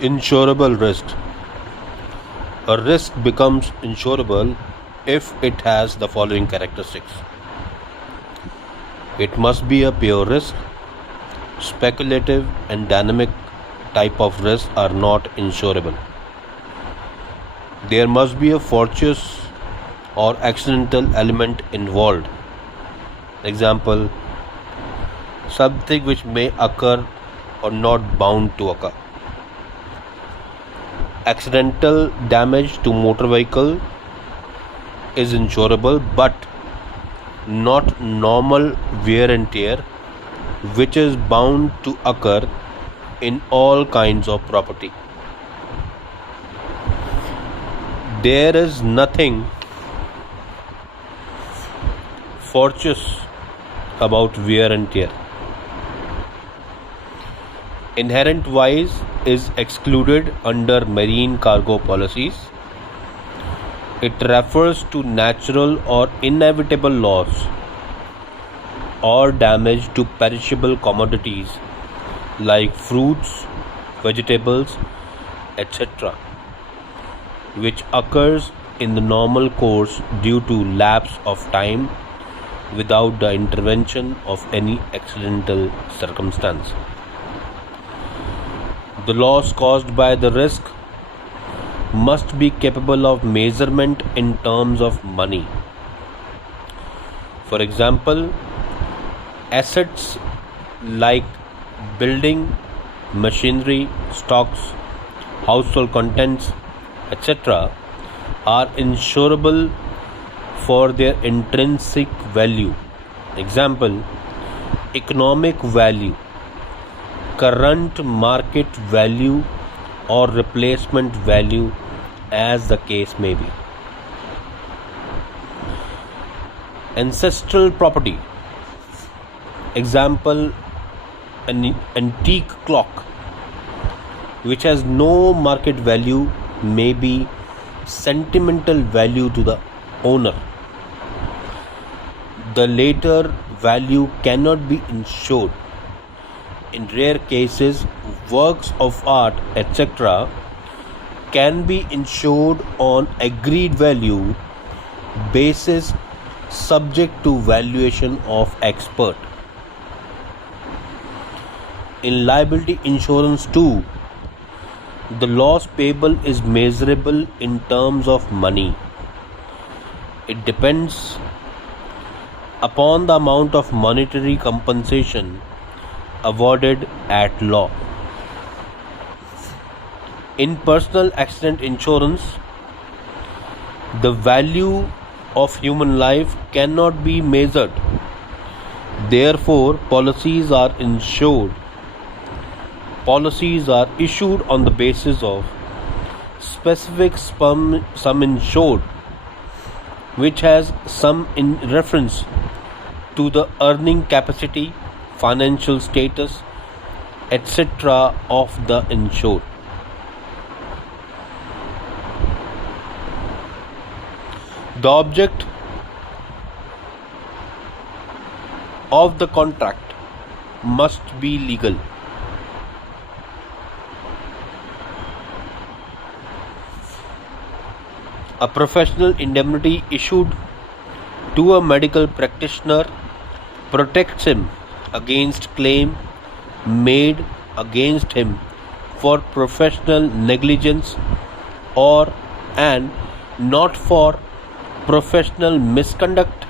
Insurable risk. A risk becomes insurable if it has the following characteristics. It must be a pure risk. Speculative and dynamic type of risks are not insurable. There must be a fortuitous or accidental element involved. Example, something which may occur or not bound to occur. Accidental damage to motor vehicle is insurable, but not normal wear and tear, which is bound to occur in all kinds of property. There is nothing fortuitous about wear and tear. Inherent wise is excluded under marine cargo policies. It refers to natural or inevitable loss or damage to perishable commodities like fruits, vegetables, etc., which occurs in the normal course due to lapse of time without the intervention of any accidental circumstance. The loss caused by the risk must be capable of measurement in terms of money. For example, assets like building, machinery, stocks, household contents, etc., are insurable for their intrinsic value. Example, economic value, current market value, or replacement value, as the case may be. Ancestral property. Example, an antique clock which has no market value may be sentimental value to the owner. The later value cannot be insured. In rare cases, works of art, etc., can be insured on agreed value basis subject to valuation of expert. In liability insurance too, the loss payable is measurable in terms of money. It depends upon the amount of monetary compensation awarded at law. In personal accident insurance, the value of human life cannot be measured. Therefore, policies are issued on the basis of specific sum insured, which has some in reference to the earning capacity, financial status, etc. of the insured. The object of the contract must be legal. A professional indemnity issued to a medical practitioner protects him against claim made against him for professional negligence and not for professional misconduct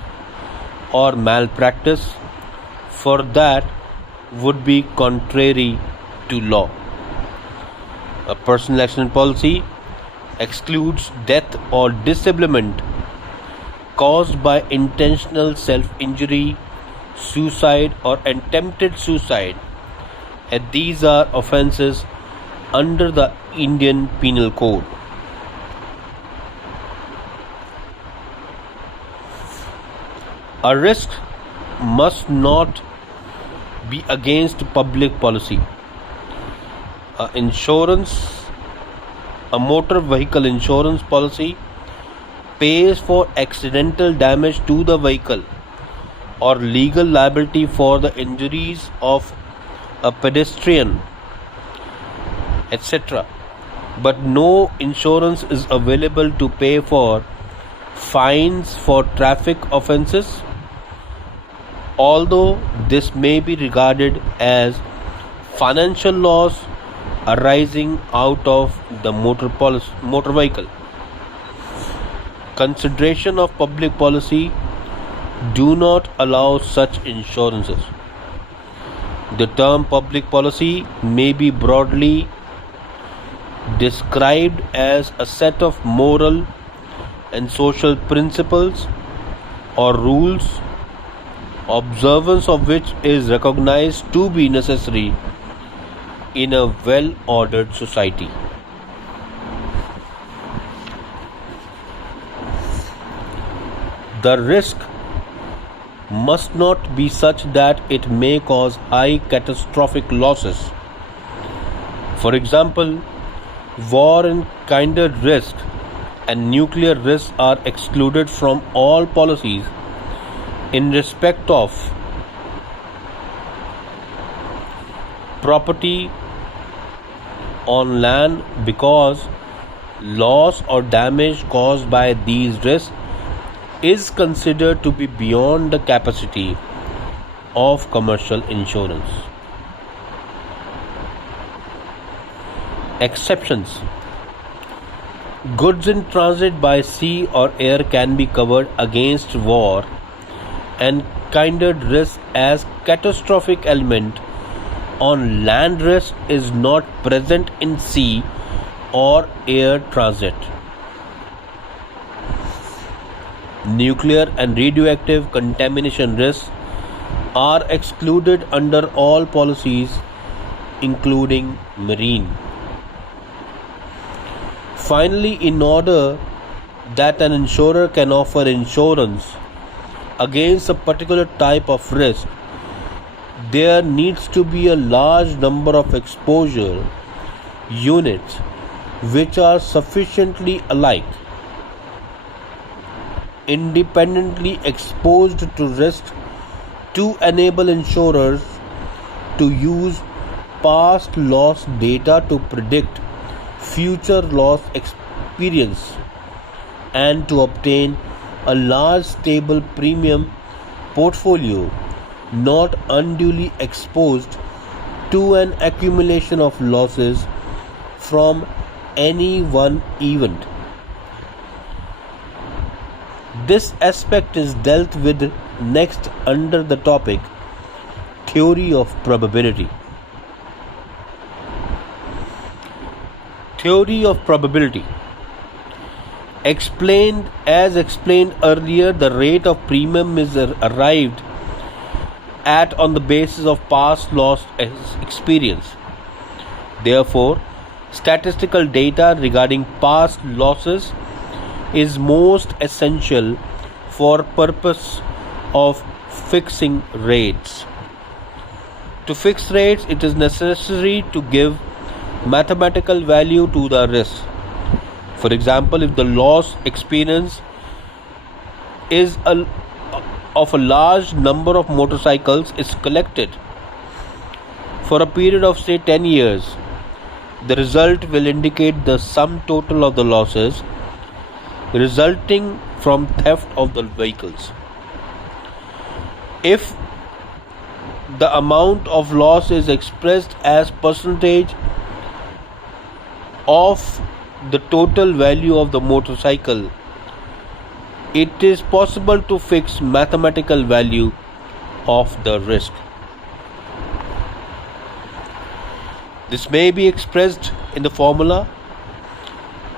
or malpractice, for that would be contrary to law. A personal accident policy excludes death or disablement caused by intentional self-injury, suicide, or attempted suicide, and these are offences under the Indian Penal Code. A risk must not be against public policy. A motor vehicle insurance policy pays for accidental damage to the vehicle or legal liability for the injuries of a pedestrian, etc., but no insurance is available to pay for fines for traffic offences, although this may be regarded as financial loss arising out of the motor vehicle. Consideration of public policy do not allow such insurances. The term public policy may be broadly described as a set of moral and social principles or rules, observance of which is recognized to be necessary in a well-ordered society. The risk must not be such that it may cause high catastrophic losses. For example, war and kindred risk and nuclear risks are excluded from all policies in respect of property on land, because loss or damage caused by these risks is considered to be beyond the capacity of commercial insurance. Exceptions: goods in transit by sea or air can be covered against war and kindred risk as catastrophic element on land. Risk is not present in sea or air transit. Nuclear and radioactive contamination risks are excluded under all policies, including marine. Finally, in order that an insurer can offer insurance against a particular type of risk, there needs to be a large number of exposure units which are sufficiently alike, independently exposed to risk to enable insurers to use past loss data to predict future loss experience and to obtain a large stable premium portfolio not unduly exposed to an accumulation of losses from any one event. This aspect is dealt with next under the topic Theory of Probability. Theory of Probability. Explained earlier, the rate of premium is arrived at on the basis of past loss experience. Therefore, statistical data regarding past losses is most essential for purpose of fixing rates. To fix rates, it is necessary to give mathematical value to the risk. For example, if the loss experience is of a large number of motorcycles is collected for a period of say 10 years, the result will indicate the sum total of the losses resulting from theft of the vehicles. If the amount of loss is expressed as percentage of the total value of the motorcycle, it is possible to fix mathematical value of the risk. This may be expressed in the formula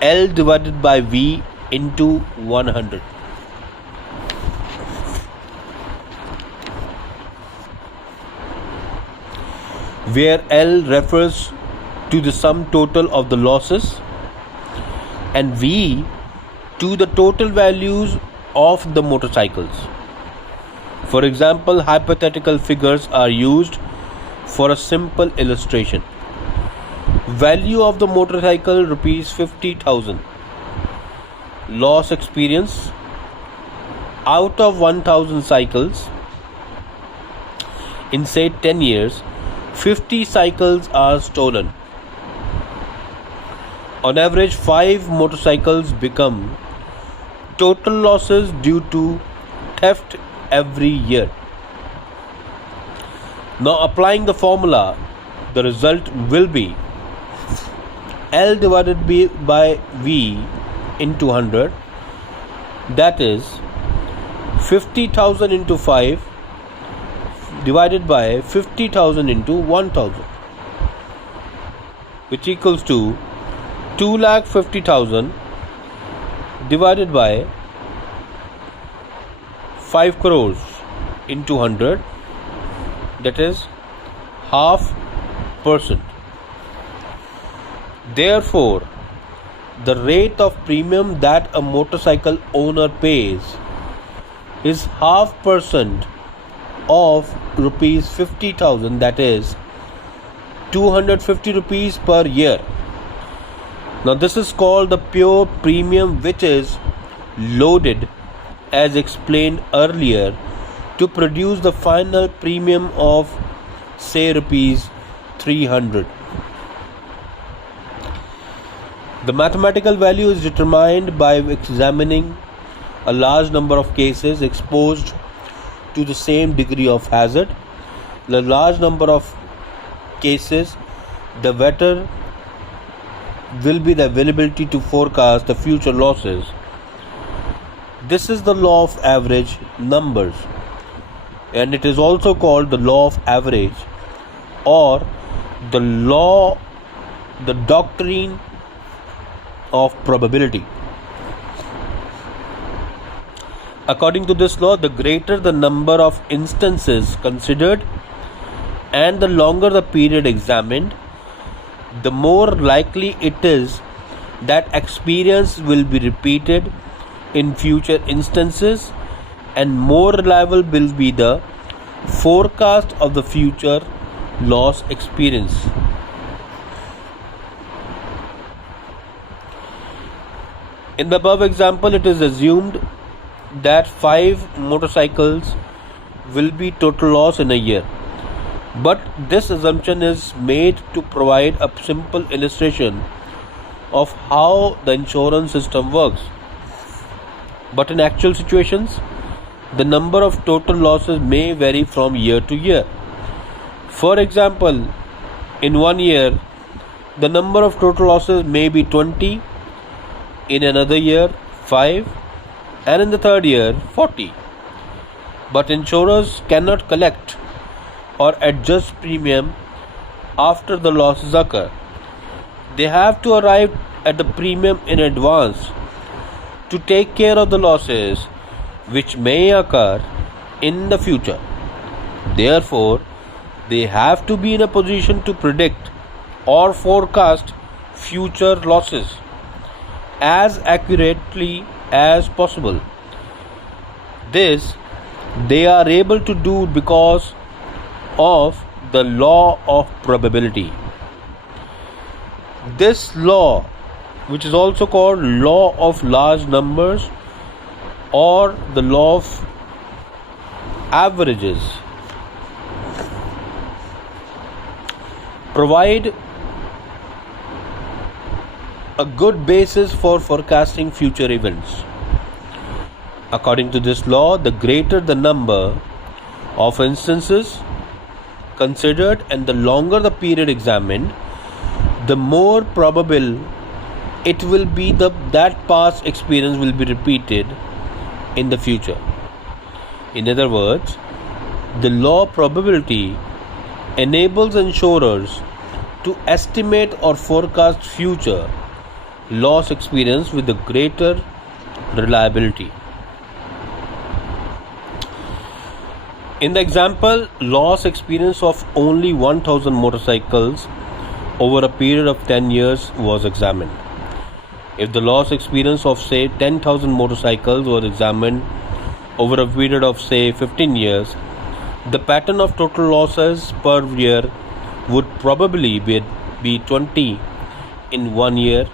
L divided by V into 100. Where L refers to the sum total of the losses and V to the total values of the motorcycles. For example, hypothetical figures are used for a simple illustration. Value of the motorcycle rupees 50,000. Loss experience: out of 1,000 cycles in say 10 years, 50 cycles are stolen. On average, 5 motorcycles become total losses due to theft every year. Now, applying the formula, the result will be L divided by V into 100, that is 50,000 into 5 divided by 50,000 into 1,000, which equals to 2,50,000 divided by 5 crores into 100, that is 0.5%. Therefore, the rate of premium that a motorcycle owner pays is 0.5% of rupees 50,000, that is 250 rupees per year. Now, this is called the pure premium, which is loaded, as explained earlier, to produce the final premium of, say, rupees 300. The mathematical value is determined by examining a large number of cases exposed to the same degree of hazard. The large number of cases, the better will be the availability to forecast the future losses. This is the law of average numbers, and it is also called the law of average, or the doctrine of probability. According to this law, the greater the number of instances considered and the longer the period examined, the more likely it is that experience will be repeated in future instances, and more reliable will be the forecast of the future loss experience. In the above example, it is assumed that 5 motorcycles will be total loss in a year. But this assumption is made to provide a simple illustration of how the insurance system works. But in actual situations, the number of total losses may vary from year to year. For example, in 1 year, the number of total losses may be 20, in another year 5, and in the third year 40. But insurers cannot collect or adjust premium after the losses occur. They have to arrive at the premium in advance to take care of the losses which may occur in the future. Therefore, they have to be in a position to predict or forecast future losses as accurately as possible. This they are able to do because of the law of probability. This law, which is also called law of large numbers or the law of averages, provide a good basis for forecasting future events. According to this law, the greater the number of instances considered and the longer the period examined, the more probable it will be that past experience will be repeated in the future. In other words, the law of probability enables insurers to estimate or forecast future loss experience with a greater reliability. In the example, loss experience of only 1,000 motorcycles over a period of 10 years was examined. If the loss experience of say 10,000 motorcycles was examined over a period of say 15 years, the pattern of total losses per year would probably be 20 in 1 year,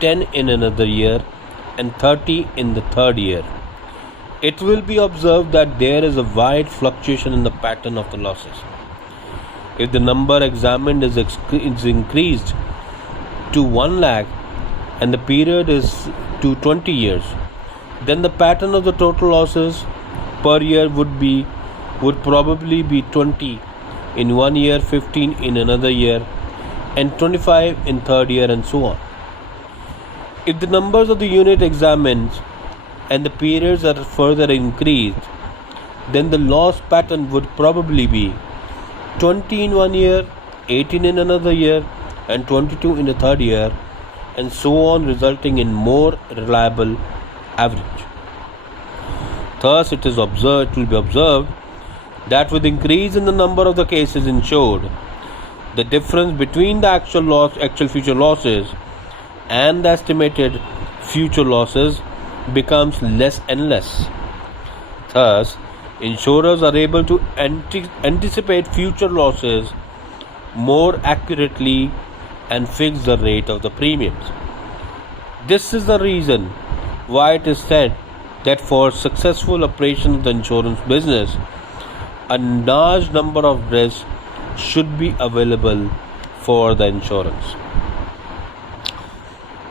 10 in another year, and 30 in the third year. It will be observed that there is a wide fluctuation in the pattern of the losses. If the number examined is increased to 1 lakh and the period is to 20 years, then the pattern of the total losses per year would probably be 20 in 1 year, 15 in another year, and 25 in third year, and so on. If the numbers of the unit examined and the periods are further increased, then the loss pattern would probably be 20 in 1 year, 18 in another year, and 22 in the third year, and so on, resulting in more reliable average. Thus, it will be observed that with increase in the number of the cases insured, the difference between the actual future losses and the estimated future losses becomes less and less. Thus, insurers are able to anticipate future losses more accurately and fix the rate of the premiums. This is the reason why it is said that for successful operation of the insurance business, a large number of risks should be available for the insurance.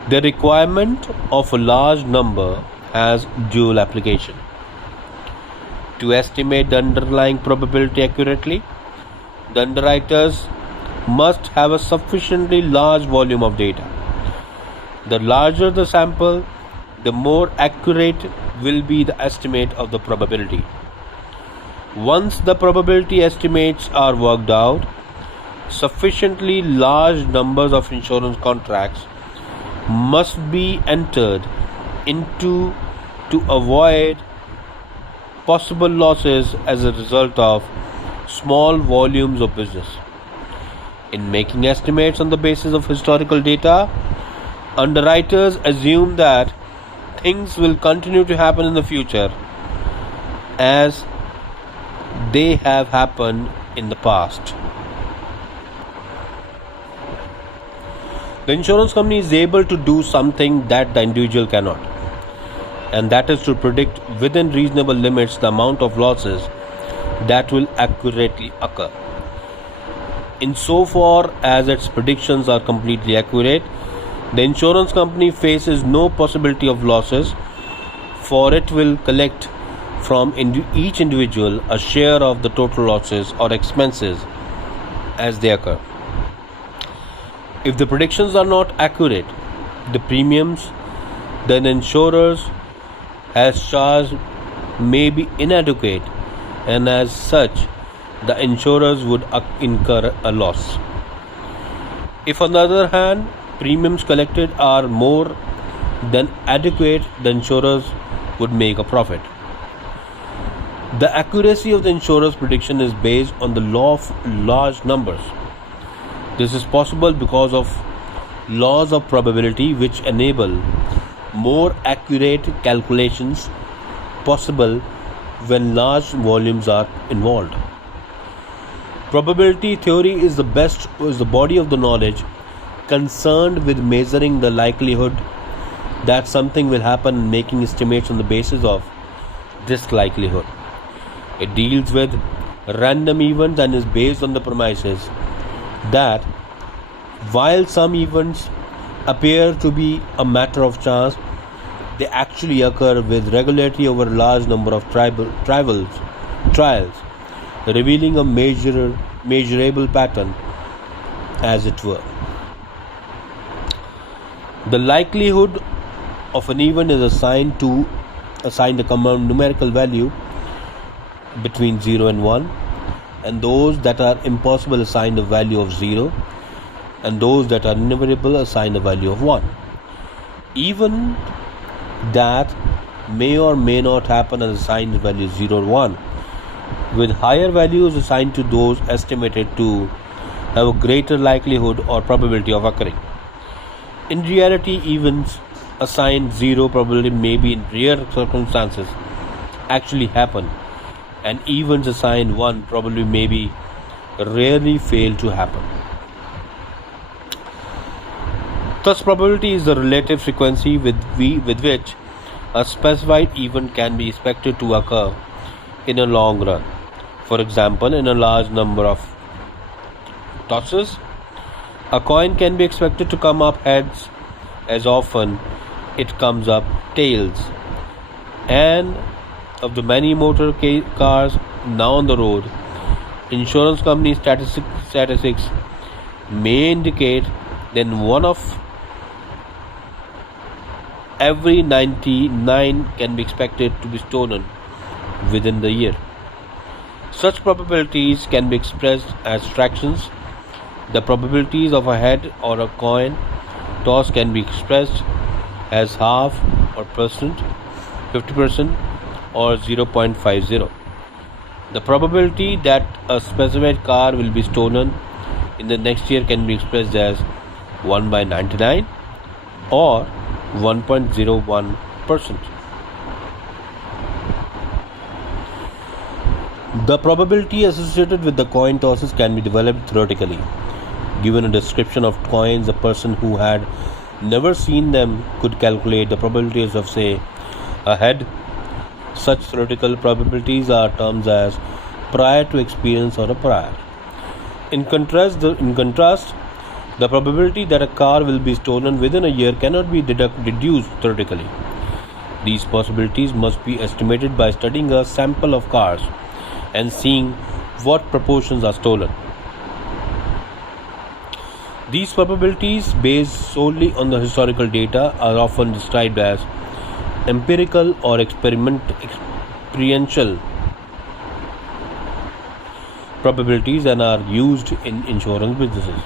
The requirement of a large number has dual application. To estimate the underlying probability accurately, the underwriters must have a sufficiently large volume of data. The larger the sample, the more accurate will be the estimate of the probability. Once the probability estimates are worked out, sufficiently large numbers of insurance contracts must be entered into to avoid possible losses as a result of small volumes of business. In making estimates on the basis of historical data, underwriters assume that things will continue to happen in the future as they have happened in the past. The insurance company is able to do something that the individual cannot, and that is to predict within reasonable limits the amount of losses that will accurately occur. Insofar as its predictions are completely accurate, the insurance company faces no possibility of losses, for it will collect from each individual a share of the total losses or expenses as they occur. If the predictions are not accurate, the premiums the insurers has charged may be inadequate, and as such, the insurers would incur a loss. If, on the other hand, premiums collected are more than adequate, the insurers would make a profit. The accuracy of the insurer's prediction is based on the law of large numbers. This is possible because of laws of probability which enable more accurate calculations possible when large volumes are involved. Probability theory is the body of the knowledge concerned with measuring the likelihood that something will happen and making estimates on the basis of this likelihood. It deals with random events and is based on the premises that while some events appear to be a matter of chance, they actually occur with regularity over a large number of trials, revealing a measurable pattern, as it were. The likelihood of an event is assigned a common numerical value between 0 and 1, and those that are impossible assigned a value of 0, and those that are inevitable assigned a value of 1. Even that may or may not happen as assigned values 0 or 1, with higher values assigned to those estimated to have a greater likelihood or probability of occurring. In reality, events assigned 0 probability may be in rare circumstances actually happen, and events assigned 1 probably may be rarely fail to happen. Thus, probability is the relative frequency with which a specified event can be expected to occur in a long run. For example, in a large number of tosses, A coin can be expected to come up heads as often it comes up tails. And of the many motor cars now on the road, insurance company statistics may indicate that one of every 99 can be expected to be stolen within the year. Such probabilities can be expressed as fractions. The probabilities of a head or a coin toss can be expressed as half or percent, 50% or 0.50. The probability that a specified car will be stolen in the next year can be expressed as 1 by 99 or 1.01%. The probability associated with the coin tosses can be developed theoretically. Given a description of coins, a person who had never seen them could calculate the probabilities of, say, a head. Such theoretical probabilities are termed as prior to experience or a prior. In contrast, the probability that a car will be stolen within a year cannot be deduced theoretically. These possibilities must be estimated by studying a sample of cars and seeing what proportions are stolen. These probabilities, based solely on the historical data, are often described as empirical or experiential probabilities and are used in insurance businesses.